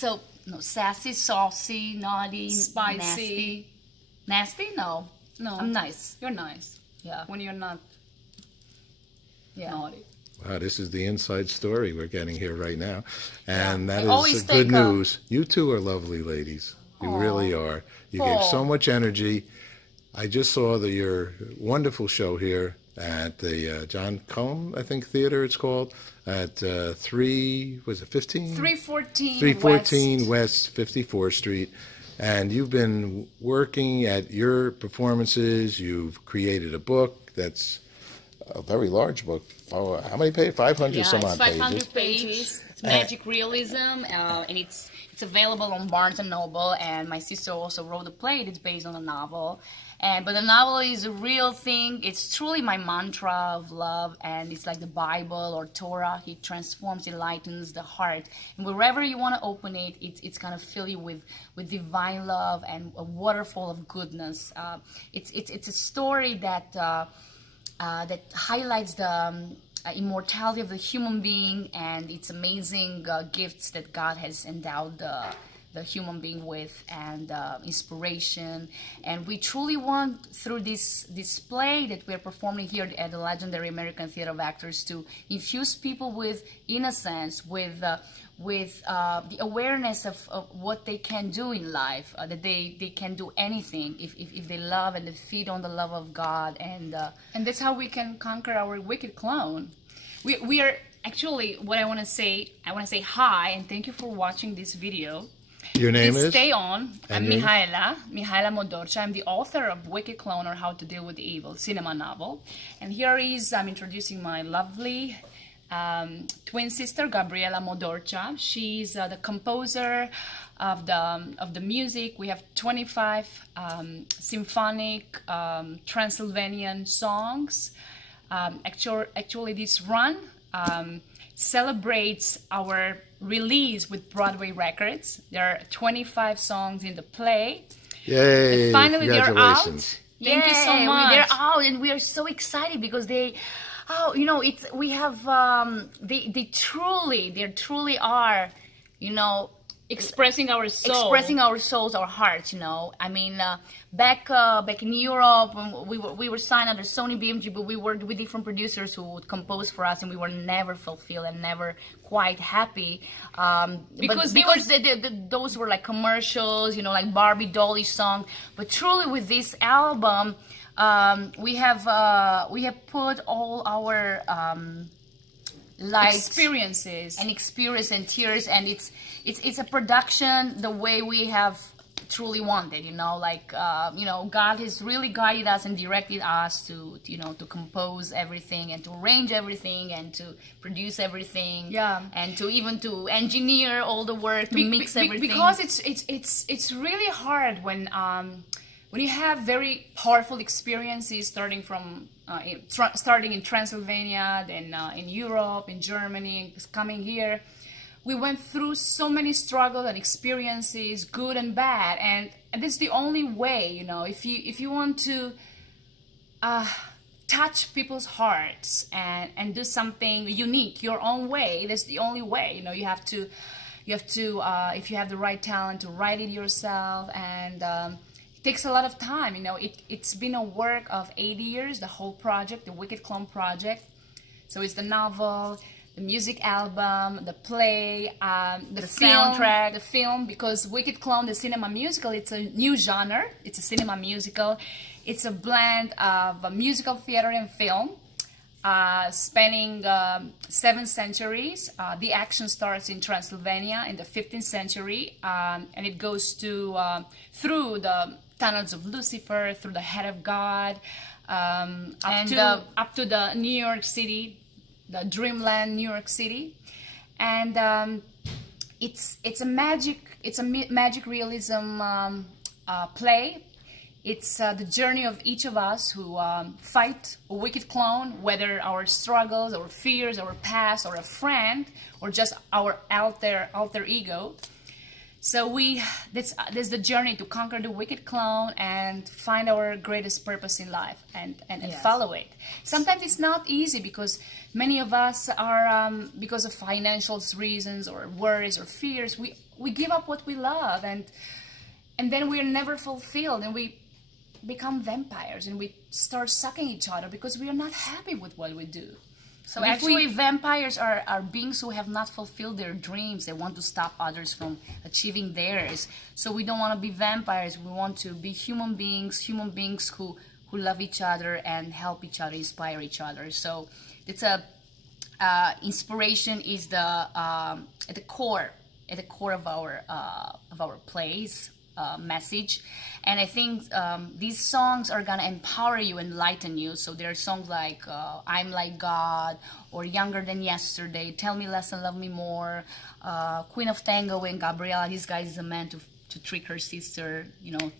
So, no, sassy, saucy, naughty, Spicy. nasty. Nasty? No. No. I'm nice. You're nice. Yeah. When you're not naughty. Wow, this is the inside story we're getting here right now. And that Always is good take news. You two are lovely ladies. You really are. You gave so much energy. I just saw your wonderful show here at the John Combe, I think, Theater it's called, at 314 West 54th Street. And you've been working at your performances. You've created a book that's a very large book. Oh, how many pages? 500 some odd pages. 500 pages. It's magic realism, and it's available on Barnes and Noble. And my sister also wrote a play that's based on a novel. But the novel is a real thing. It's truly my mantra of love, and it's like the Bible or Torah. It transforms, enlightens the heart, and wherever you want to open it, it's gonna fill you with divine love and a waterfall of goodness. It's a story that that highlights the immortality of the human being and its amazing gifts that God has endowed the human being with, and inspiration. And we truly want, through this play that we're performing here at the legendary American Theater of Actors, to infuse people with innocence, with the awareness of what they can do in life, that they can do anything if they love and they feed on the love of God. And that's how we can conquer our wicked clone. We are actually, what I want to say hi and thank you for watching this video. Your name is? Stay on. I'm Mihaela Modorcha. I'm the author of Wicked Clone, or How to Deal with Evil cinema novel. And here I'm introducing my lovely twin sister, Gabriela Modorcha. She's the composer of the music. We have 25 symphonic Transylvanian songs. Actually, this run celebrates our release with Broadway Records. There are 25 songs in the play. Yay! And finally, they're out. Congratulations. Thank you so much. They're out, and we are so excited because they truly are, Expressing our soul. Expressing our souls, our hearts, I mean, back in Europe, we were signed under Sony BMG, but we worked with different producers who would compose for us, and we were never fulfilled and never quite happy. Because those were like commercials, like Barbie Dolly song. But truly, with this album, we have put all our experiences and tears, and it's a production the way we have truly wanted, God has really guided us and directed us to compose everything and to arrange everything and to produce everything, and to engineer all the work, to mix everything, because it's really hard when you have very powerful experiences starting in Transylvania, then in Europe, in Germany, coming here. We went through so many struggles and experiences, good and bad, and this is the only way, if you want to touch people's hearts and do something unique, your own way, that's the only way. You have to if you have the right talent, to write it yourself, and it takes a lot of time. It's been a work of 80 years, the whole project, the Wicked Clone project. So it's the novel, the music album, the play, the soundtrack, the film, because Wicked Clone, the cinema musical, it's a new genre. It's a cinema musical. It's a blend of musical theater and film, spanning 7 centuries. The action starts in Transylvania in the 15th century, and it goes through the tunnels of Lucifer, through the head of God, up to the New York City, the dreamland New York City. And it's a magic realism play. It's the journey of each of us who fight a wicked clone, whether our struggles, our fears, our past, or a friend, or just our alter ego. So there's the journey to conquer the wicked clone and find our greatest purpose in life and Yes. follow it. Sometimes it's not easy because many of us are, because of financial reasons or worries or fears, we give up what we love and then we're never fulfilled and we become vampires and we start sucking each other because we are not happy with what we do. So actually, vampires are beings who have not fulfilled their dreams. They want to stop others from achieving theirs. So we don't want to be vampires. We want to be human beings who love each other and help each other, inspire each other. So it's inspiration is at the core of our plays. Message, and I think these songs are gonna empower you, enlighten you. So there are songs like I'm Like God or Younger Than Yesterday, Tell Me Less and Love Me More, Queen of Tango when Gabriella, this guy is a man to trick her sister, you know,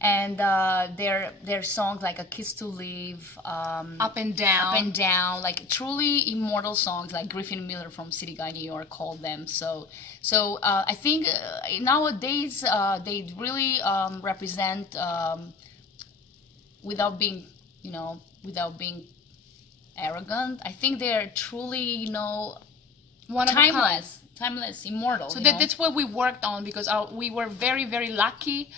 and their songs like A Kiss to Live, Up and Down, like truly immortal songs like Griffin Miller from City Guy New York called them. So I think nowadays they really represent, without being arrogant, I think they're truly, you know, timeless, immortal. So that's what we worked on because we were very, very lucky.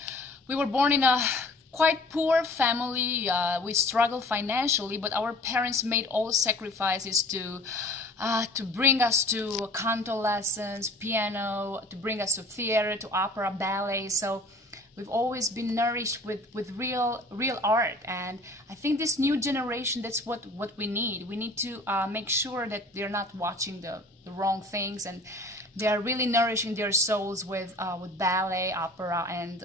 We were born in a quite poor family. We struggled financially, but our parents made all sacrifices to bring us to canto lessons, piano, to bring us to theater, to opera, ballet. So we've always been nourished with real art. And I think this new generation, that's what we need. We need to make sure that they're not watching the wrong things and they are really nourishing their souls with ballet, opera, and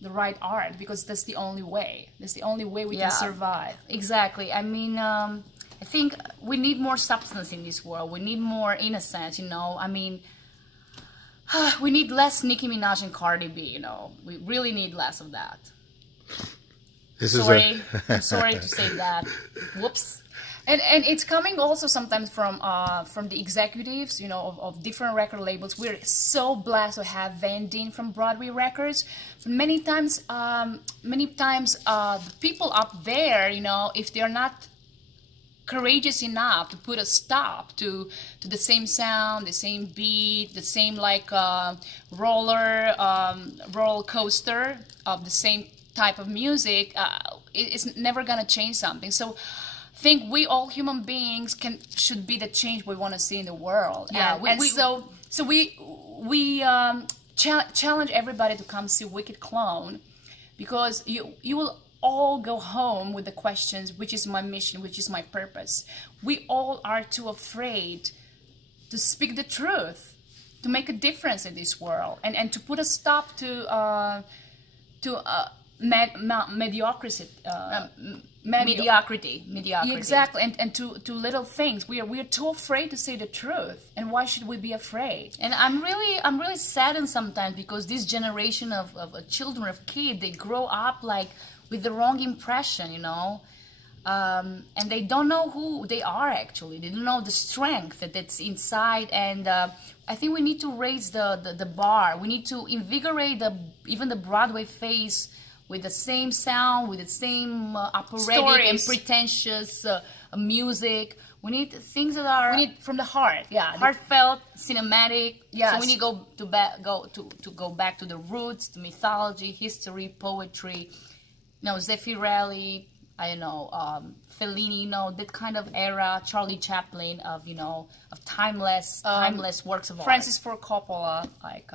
the right art, because that's the only way. That's the only way we can survive. Exactly. I mean, I think we need more substance in this world. We need more innocence, you know. I mean, we need less Nicki Minaj and Cardi B, you know. We really need less of that. I'm sorry to say that. Whoops. And it's coming also sometimes from the executives, you know, of different record labels. We're so blessed to have Van Dien from Broadway Records. Many times, the people up there, you know, if they're not courageous enough to put a stop to the same sound, the same beat, the same like roller coaster of the same type of music, it's never gonna change something. So I think we all human beings should be the change we want to see in the world. Yeah, so we challenge everybody to come see Wicked Clone, because you will all go home with the questions, which is my mission, which is my purpose. We all are too afraid to speak the truth, to make a difference in this world, and to put a stop to mediocrity. Mediocrity. Exactly, and to little things. We are too afraid to say the truth, and why should we be afraid? And I'm really saddened sometimes, because this generation of children, of kids, they grow up like with the wrong impression, you know, and they don't know who they are actually. They don't know the strength that's inside, and I think we need to raise the bar. We need to invigorate even the Broadway face with the same sound, with the same operatic and pretentious music. We need things that are from the heart, heartfelt, cinematic. Yes. So we need to go back to the roots, to mythology, history, poetry. You know, Zeffirelli, I don't know, Fellini, you know, that kind of era, Charlie Chaplin, of timeless works of art. Francis Ford Coppola, like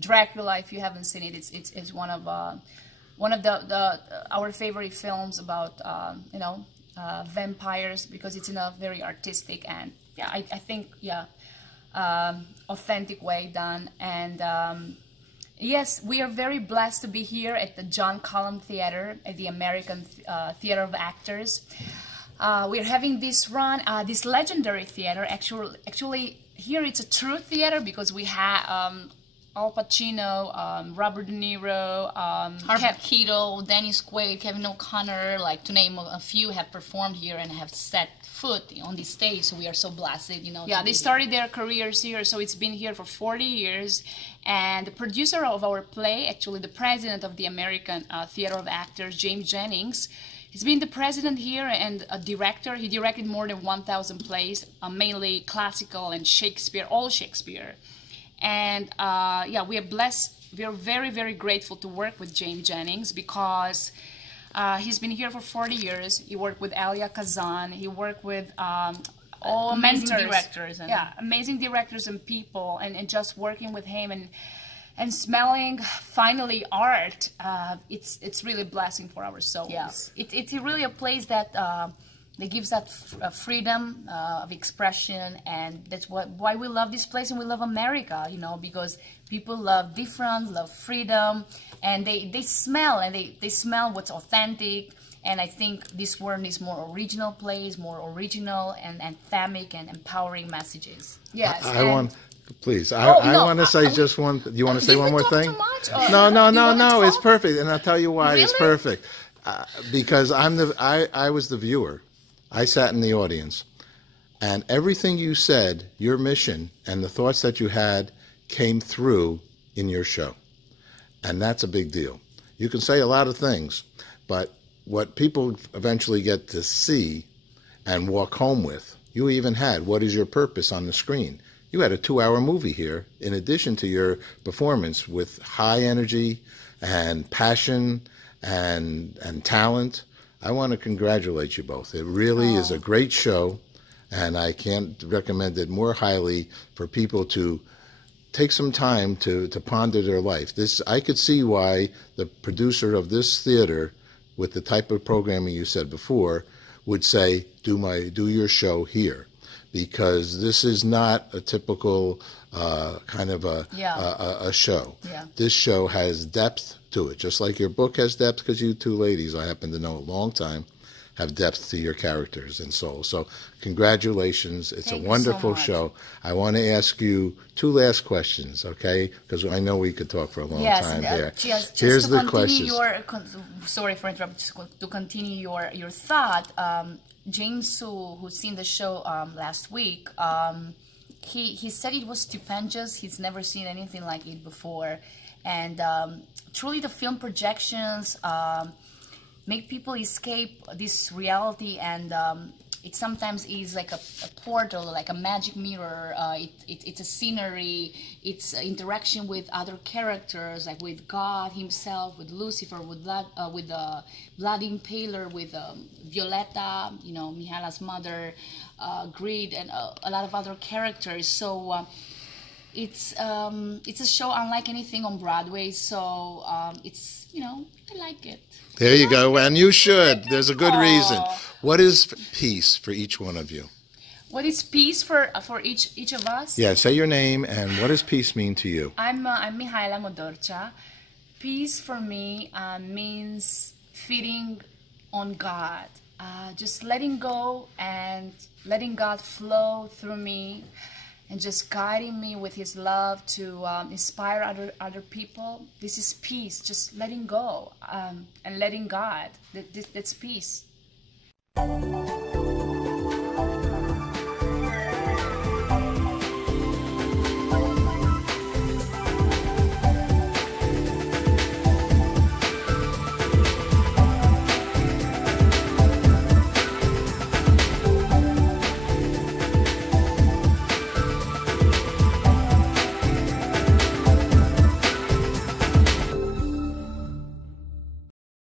Dracula. If you haven't seen it, it's one of our favorite films about vampires, because it's in a very artistic and I think authentic way done. And yes, we are very blessed to be here at the John Cullum Theater, at the American Theater of Actors. We're having this run, this legendary theater. Actually, here it's a true theater, because we have Al Pacino, Robert De Niro, Harvey Keitel, Dennis Quaid, Kevin O'Connor, like to name a few, have performed here and have set foot on this stage. So we are so blessed, you know. Yeah, they started their careers here, so it's been here for 40 years. And the producer of our play, actually the president of the American Theater of Actors, James Jennings, he's been the president here and a director. He directed more than 1,000 plays, mainly classical and Shakespeare, all Shakespeare. And yeah, we are blessed. We are very, very grateful to work with James Jennings because he's been here for 40 years. He worked with Elia Kazan. He worked with all amazing mentors. directors. And Yeah, amazing directors and people. And just working with him and smelling finally art, it's really a blessing for our souls. yeah, it's really a place that gives that freedom of expression, and that's why we love this place and we love America, you know, because people love difference, love freedom, and they smell, and they smell what's authentic. And I think this world needs more original plays, more original and anthemic and empowering messages. Yes. I want, please, I no, want to say just one. You want to say did one we more talk thing? too much, or No, do you wanna It's talk? perfect, and I'll tell you why it's Really? perfect. Because I was the viewer. I sat in the audience, and everything you said, your mission and the thoughts that you had, came through in your show, and that's a big deal. You can say a lot of things, but what people eventually get to see and walk home with, you even had "What is your purpose?" on the screen. You had a 2-hour movie here, in addition to your performance with high energy and passion and talent. I want to congratulate you both. It really is a great show, and I can't recommend it more highly for people to take some time to ponder their life. I could see why the producer of this theater, with the type of programming you said before, would say, do your show here, because this is not a typical kind of a show. Yeah. This show has depth to it, just like your book has depth, because you two ladies, I happen to know a long time, have depth to your characters and souls. So congratulations. It's Thank a you wonderful so much. show. I want to ask you 2 last questions, okay? Because I know we could talk for a long time here. Just Here's to the continue questions. sorry for interrupting. To continue your thought, James Su, who's seen the show last week, he said it was stupendous. He's never seen anything like it before, and truly the film projections make people escape this reality, and it sometimes is like a portal, like a magic mirror. It's a scenery, it's interaction with other characters, like with God himself, with Lucifer, with Vlad Impaler, with Violetta, you know, Mihaila's mother, Greed, and a lot of other characters. So it's a show unlike anything on Broadway. So it's, you know, I like it. There you go, and you should. There's a good reason. What is peace for each one of you? What is peace for each of us? Yeah, say your name, and what does peace mean to you? I'm Mihaela Modorcha. Peace for me means feeding on God, just letting go and letting God flow through me, and just guiding me with His love to inspire other people. This is peace, just letting go and letting God. That's peace.